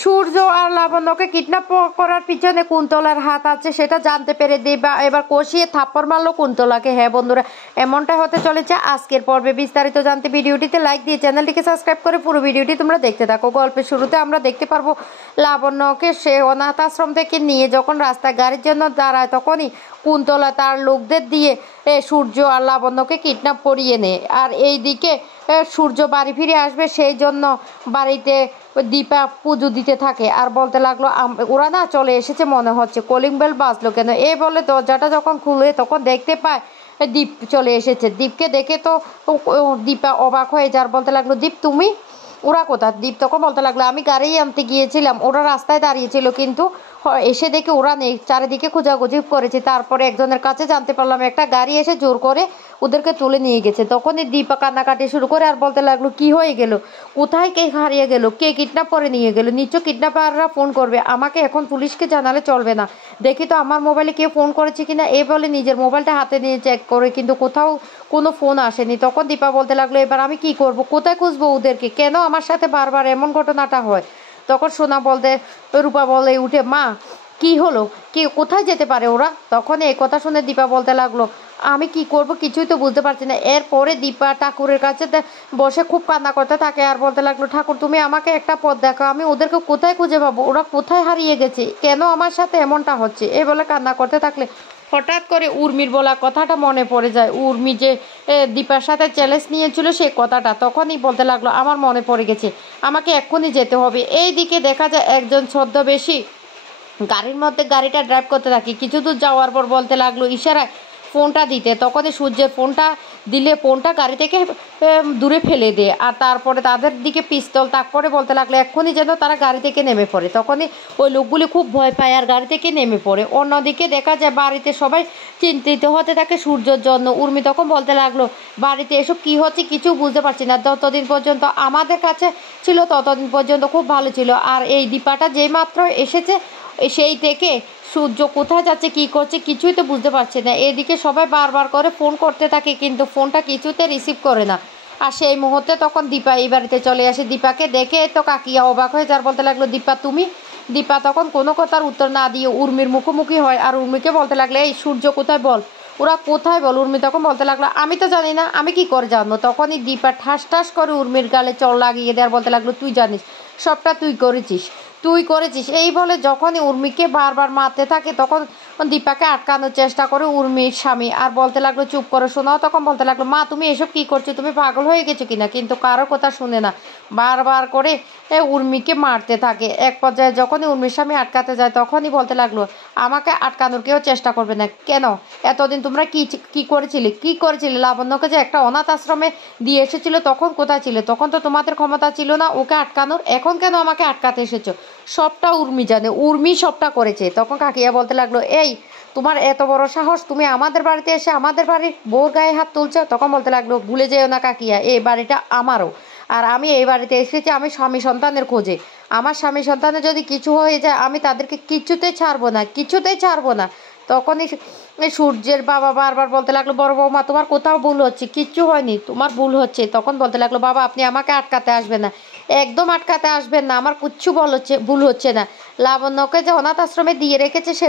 সূর্য আর লাবণ্যকে kidnap করার পিছনে কুন্তলার হাত আছে সেটা জানতে পেরে দিবা এবার কষিয়ে থাপ্পড় মারলো কুন্তলাকে। হ্যাঁ বন্ধুরা, এমনটাই হতে চলেছে আজকের পর্বে। বিস্তারিত জানতে ভিডিওটিতে লাইক দিয়ে চ্যানেলটিকে সাবস্ক্রাইব করে পুরো ভিডিওটি তোমরা দেখতে থাকো। গল্পের শুরুতে আমরা দেখতে পারবো লাবণ্যকে সে অনাথ আশ্রম থেকে নিয়ে যখন রাস্তায় গাড়ির জন্য দাঁড়ায় তখনই কুন্তলা তার লোকদের দিয়ে সূর্য আর লাবণ্যকে কিডন্যাপ করিয়ে নেয়। আর এইদিকে সূর্য বাড়ি ফিরে আসবে সেই জন্য বাড়িতে দীপা পুজো দিতে থাকে আর বলতে লাগলো ওরা না চলে এসেছে মনে হচ্ছে, কলিং বেল বাজলো কেন? এই বলে দরজাটা যখন খুলে তখন দেখতে পায় দীপ চলে এসেছে। দীপকে দেখে তো দীপা অবাক হয়ে যার বলতে লাগলো দীপ তুমি? ওরা কোথা? দীপ তখন বলতে লাগলো আমি গাড়ি আনতে গিয়েছিলাম, ওরা রাস্তায় দাঁড়িয়েছিল কিন্তু এসে দেখে ওরা নেই, চারিদিকে খোঁজাখুঁজি করেছি, তারপরে একজনের কাছে জানতে পারলাম একটা গাড়ি এসে জোর করে ওদেরকে তুলে নিয়ে গেছে। তখনই দীপা কান্নাকাটি শুরু করে আর বলতে লাগলো কি হয়ে গেল, কোথায় কে হারিয়ে গেল, কে কিডন্যাপ করে নিয়ে গেল? নিশ্চয় কিডন্যাপাররা ফোন করবে আমাকে, এখন পুলিশকে জানালে চলবে না, দেখি তো আমার মোবাইলে কেউ ফোন করেছে কিনা। এই বলে নিজের মোবাইলটা হাতে নিয়ে চেক করে কিন্তু কোথাও কোনো ফোন আসেনি। তখন দীপা বলতে লাগলো এবার আমি কি করব, কোথায় খুঁজবো ওদেরকে, কেন আমার সাথে বারবার এমন ঘটনাটা হয়? তখন সোনা বলতে রূপা বলে উঠে মা কি হলো, কি কোথায় যেতে পারে ওরা? তখন এই কথা শুনে দীপা বলতে লাগলো আমি কি করব কিছুই তো বুঝতে পারছি না। এরপরে দীপা ঠাকুরের কাছে বসে খুব কান্না করতে থাকে আর বলতে লাগলো ঠাকুর তুমি আমাকে একটা পথ দেখো, আমি ওদেরকে কোথায় খুঁজে পাবো, ওরা কোথায় হারিয়ে গেছে, কেন আমার সাথে এমনটা হচ্ছে? এই বলে কান্না করতে থাকলে হঠাৎ করে উর্মির বলা কথাটা মনে পড়ে যায়। উর্মি যে দীপার সাথে চ্যালেঞ্জ নিয়েছিল সেই কথাটা, তখনই বলতে লাগলো আমার মনে পড়ে গেছে, আমাকে এক্ষুনি যেতে হবে। এই দিকে দেখা যায় একজন ছদ্মবেশী গাড়ির মধ্যে গাড়িটা ড্রাইভ করতে থাকি। কিছু দূর যাওয়ার পর বলতে লাগলো ইশারায় ফোনটা দিতে, তখনই সূর্যের ফোনটা দিলে ফোনটা গাড়ি থেকে দূরে ফেলে দেয় আর তারপরে তাদের দিকে পিস্তল তাক করে বলতে লাগলো এক্ষুনি যেন তারা গাড়ি থেকে নেমে পড়ে। তখনই ওই লোকগুলি খুব ভয় পায় আর গাড়ি থেকে নেমে পড়ে। অন্যদিকে দেখা যায় বাড়িতে সবাই চিন্তিত হতে থাকে সূর্যের জন্য। উর্মি তখন বলতে লাগলো বাড়িতে এসব কী হচ্ছে কিছু বুঝতে পারছি না, যতদিন পর্যন্ত আমাদের কাছে ছিল ততদিন পর্যন্ত খুব ভালো ছিল, আর এই দীপাটা যেই মাত্র এসেছে সেই থেকে সূর্য কোথায় যাচ্ছে কী করছে কিছুই তো বুঝতে পারছে না। এদিকে সবাই বারবার করে ফোন করতে থাকে কিন্তু ফোনটা কিছুতে রিসিভ করে না। আর সেই মুহূর্তে তখন দীপা এই বাড়িতে চলে আসে। দীপাকে দেখে তো কাকিয়া অবাক হয়ে যার বলতে লাগলো দীপা তুমি? দীপা তখন কোনো কথার উত্তর না দিয়ে উর্মির মুখোমুখি হয় আর উর্মিকে বলতে লাগলো এই সূর্য কোথায় বল, ওরা কোথায় বল? উর্মি তখন বলতে লাগলো আমি তো জানি না, আমি কি করে জানবো? তখনই দীপা ঠাস ঠাস করে উর্মির গালে চড় লাগিয়ে দেয় আর বলতে লাগলো তুই জানিস, সবটা তুই করেছিস, তুই করেছিস। এই বলে যখনই উর্মিকে বারবার মারতে থাকে তখন দীপাকে আটকানোর চেষ্টা করে উর্মির স্বামী আর বলতে লাগলো চুপ করে শোনাও। তখন বলতে লাগলো মা তুমি এসব কি করছো, তুমি পাগল হয়ে গেছো কিনা? কিন্তু কারোর কথা শুনে না, বারবার করে উর্মিকে মারতে থাকে। এক পর্যায়ে যখনই উর্মির স্বামী আটকাতে যায় তখনই বলতে লাগলো আমাকে আটকানোর কেউ চেষ্টা করবে না। কেন এতদিন তোমরা কি করেছিলে? লাবণ্যকে যে একটা অনাথ আশ্রমে দিয়ে এসেছিল তখন কোথায় ছিলে? তখন তো তোমাদের ক্ষমতা ছিল না ওকে আটকানোর, এখন কেন আমাকে আটকাতে এসেছো? সবটা উর্মি জানে, উর্মি সবটা করেছে। তখন কাকিয়া বলতে লাগলো এই তোমার এত বড় সাহস, তুমি আমাদের বাড়িতে এসে আমাদের বাড়ির বউর গায়ে হাত তুলছো? তখন বলতে লাগলো ভুলে যেও না কাকিয়া, এই বাড়িটা আমারও, আর আমি এই বাড়িতে এসেছি আমি স্বামী সন্তানের খোঁজে। আমার স্বামী সন্তানের যদি কিছু হয়ে যায় আমি তাদেরকে কিছুতেই ছাড়বো না। তখনই সূর্যের বাবা বারবার বলতে লাগলো বড় বৌমা তোমার কোথাও ভুল হচ্ছে, কিচ্ছু হয়নি, তোমার ভুল হচ্ছে। তখন বলতে লাগলো বাবা আপনি আমাকে আটকাতে আসবেন না, একদম আটকাতে আসবেন না, আমার কিচ্ছু ভুল হচ্ছে না। লাবণ্যকে যে অনাথ আশ্রমে দিয়ে রেখেছে সে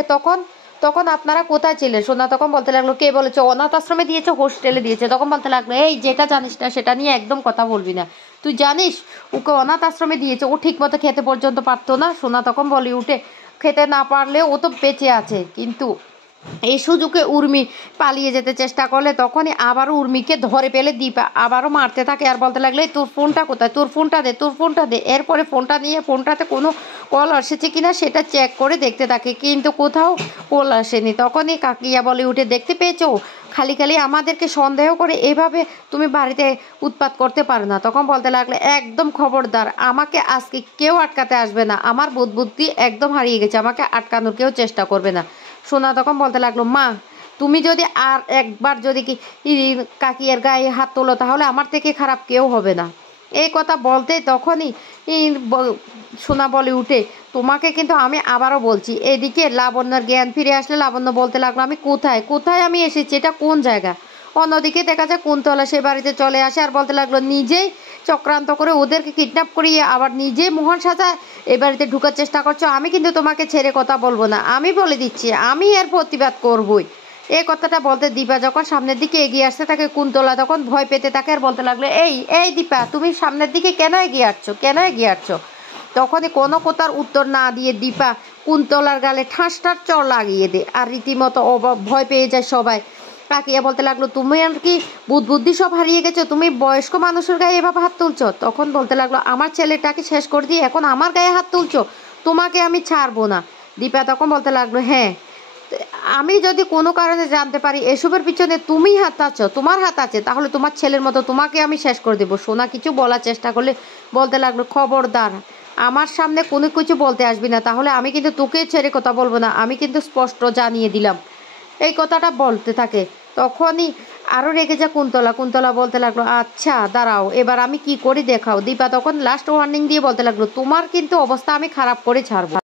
তখন আপনারা কোথায় ছিলেন? সোনা তখন বলতে লাগলো কে বলেছে অনাথ আশ্রমে দিয়েছে, হোস্টেলে দিয়েছে। তখন বলতে লাগলো এই যেটা জানিস না সেটা নিয়ে একদম কথা বলবি না, তুই জানিস ওকে অনাথ আশ্রমে দিয়েছে, ও ঠিক মতো খেতে পর্যন্ত পারতো না। সোনা তখন বলি উঠে খেতে না পারলে ও তো বেঁচে আছে, কিন্তু এই সুযোগে উর্মি পালিয়ে যেতে চেষ্টা করলে তখনই আবারও উর্মিকে ধরে পেলে দীপা আবারও মারতে থাকে আর বলতে লাগলে তোর ফোনটা কোথায়, তোর ফোনটা দে। এরপরে ফোনটা নিয়ে ফোনটাতে কোনো কল এসেছে কিনা সেটা চেক করে দেখতে থাকে কিন্তু কোথাও কল আসেনি। তখনই কাকিয়া বলে উঠে দেখতে পেয়েছো খালি আমাদেরকে সন্দেহ করে এভাবে তুমি বাড়িতে উৎপাত করতে পারো না। তখন বলতে লাগলে একদম খবরদার, আমাকে আজকে কেউ আটকাতে আসবে না, আমার বুদ্ধি একদম হারিয়ে গেছে, আমাকে আটকানোর কেউ চেষ্টা করবে না। সোনা তখন বলতে লাগলো মা তুমি যদি আর একবার যদি কাকিয়ার গায়ে হাত তোলো তাহলে আমার থেকে খারাপ কেউ হবে না। এই কথা বলতে তখনই সোনা বলে উঠে তোমাকে কিন্তু আমি আবারও বলছি। এদিকে লাবণ্যর জ্ঞান ফিরে আসলে লাবণ্য বলতে লাগলো আমি কোথায় আমি এসেছি, এটা কোন জায়গা? অন্যদিকে দেখা যায় কুন্তলা সে বাড়িতে চলে আসে আর বলতে লাগলো নিজেই চক্রান্ত করে ওদেরকে কিডন্যাপ করিয়ে আবার নিজে মহান সাজা এ বাড়িতে ঢুকার চেষ্টা করছো। আমি কিন্তু তোমাকে ছেড়ে কথা বলবো না, আমি বলে দিচ্ছি আমি এর প্রতিবাদ করবই। এই কথাটা বলতে দীপা যখন সামনের দিকে এগিয়ে আসতে তাকে কুন্তলা তখন ভয় পেতে তাকে আর বলতে লাগলো, এই এই দীপা তুমি সামনের দিকে কেন এগিয়ে আসছো, কেন এগিয়ে আসছো? তখনই কোনো কথার উত্তর না দিয়ে দীপা কুন্তলার গালে ঠাস ঠাস চড় লাগিয়ে দেয় আর রীতিমতো ভয় পেয়ে যায় সবাই। কাকিয়া বলতে লাগলো, তুমি আর কি বুদ্ধি সব হারিয়ে গেছো, তুমি বয়স্ক মানুষের গায়ে এভাবে হাত তুলছো? তখন বলতে লাগলো, আমার ছেলেটাকে শেষ করে দিয়ে এখন আমার গায়ে হাত তুলছো, তোমাকে আমি ছাড়বো না। দীপা তখন বলতে লাগলো, হ্যাঁ আমি যদি কোনো কারণে জানতে পারি এসবের পিছনে তুমি হাত আছো, তোমার হাত আছে, তাহলে তোমার ছেলের মতো তোমাকে আমি শেষ করে দেবো। সোনা কিছু বলার চেষ্টা করলে বলতে লাগলো, খবরদার আমার সামনে কোনো কিছু বলতে আসবি না, তাহলে আমি কিন্তু তোকে ছেড়ে কথা বলবো না, আমি কিন্তু স্পষ্ট জানিয়ে দিলাম। এই কথাটা বলতে থাকে তখনই আরও রেগে যা কুন্তলা। কুন্তলা বলতে লাগলো, আচ্ছা দাঁড়াও এবার আমি কি করি দেখাও। দীপা তখন লাস্ট ওয়ার্নিং দিয়ে বলতে লাগলো, তোমার কিন্তু অবস্থা আমি খারাপ করে ছাড়বো।